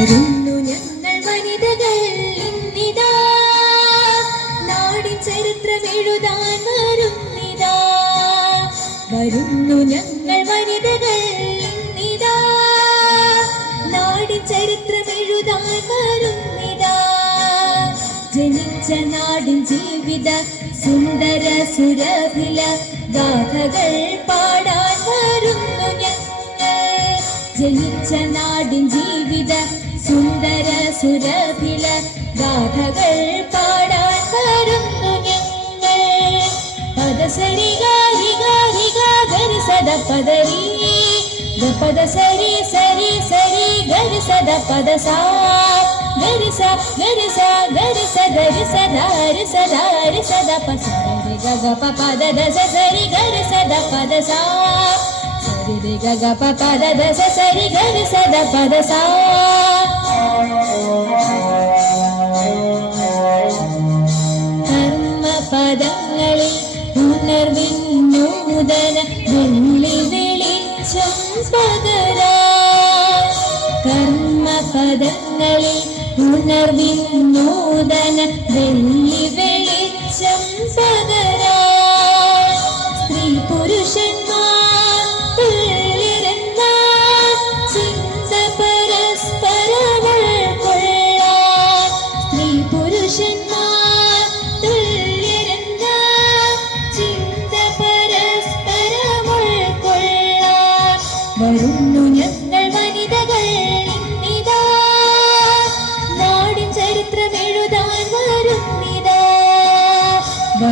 വരുന്നു ഞങ്ങൾ വനിതകൾ ഇന്നിതാ. നാടിൻ ചരിത്രം എഴുതാൻ വരുന്നു ഞങ്ങൾ വനിതകൾ ഇന്നിതാ. നാടിൻ ചരിത്രം എഴുതാൻ വരുന്നിതാ. ജീവിത സുന്ദര സുരഭില ഗാഥകൾ പാടാൻ വരുന്നു ഞങ്ങൾ. ജനിച്ച നാടിൻ ജീവിത സുന്ദര സുരഭില ഗാഥകൾ പാടാൻ വരുന്നു ഞങ്ങൾ പദസരി ഗാരി ഗാരി ഗാരി സദ പദരി പദ സരി സരി സരി ഗരി സദ പദ സാ ഗരി സ ഗരി സ ഗരി സ ഗരി സ ധരി സ ധരി സദ പ സരി ഗ ഗ പ പദ ദ സ സരി ഗരി സദ പദ സാ സരി രി ഗ ഗ പ പദ ദ സ സരി ഗരി പുനർവിന്നൂതന വെള്ളി വെളിച്ചം പകരാ. കർമ്മപദങ്ങളിൽ പുനർവിന്നൂതന വെള്ളി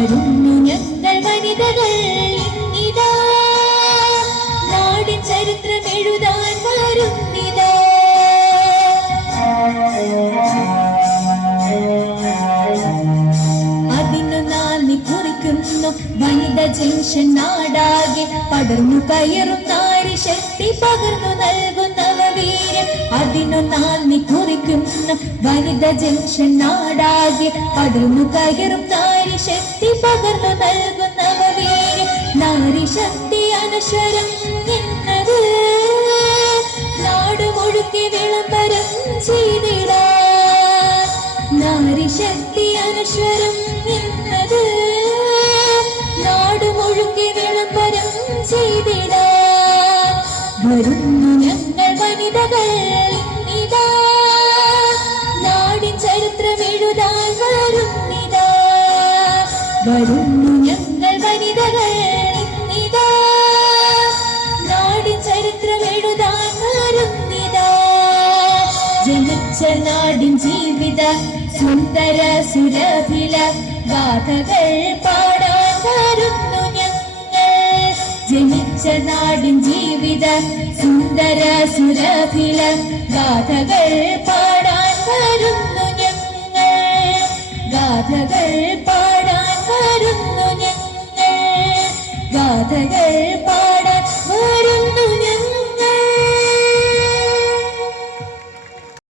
വരുന്നു ഞങ്ങൾ വനിതകൾ ഇന്നിതാ ചരിത്രം എഴുതാൻ വനിത ജംഗ്ഷൻ നാടാകെ പടർന്നു കയറും നാരി ശക്തി പകർന്നു വീരൻ അതിനു നാന്ദി കുറിക്കുന്നു വനിത ജംഗ്ഷൻ നാടാകെ പടർന്നു കയറും നാരി ശക്തി പകർന്നു നൽകുന്ന വീര് നാരി ശക്തി അനശ്വരം നിന്നത്. നാട് മുഴുക്കി ചെയ്തിട. ചെയ്തിടാൻ നാരിശക്തി അനശ്വരം നിന്നത്. നാട് മുഴുക്കി വിളംബരം ചെയ്തിടാൻ വരുന്നു ഞങ്ങൾ വനിതകൾ ഇതാ. നാടിൻ ചരിത്രം എഴുതാൻ ജനിച്ച നാടിൻ ജീവിത സുന്ദര സുരഭില ഗാഥകൾ പാടാൻ വരുന്നു ഞങ്ങൾ. ജനിച്ച നാടിൻ ജീവിത സുന്ദര സുരഭില ഗാഥകൾ പാടാൻ വരുന്നു ഞങ്ങൾ. ഗാഥകൾ പാടാൻ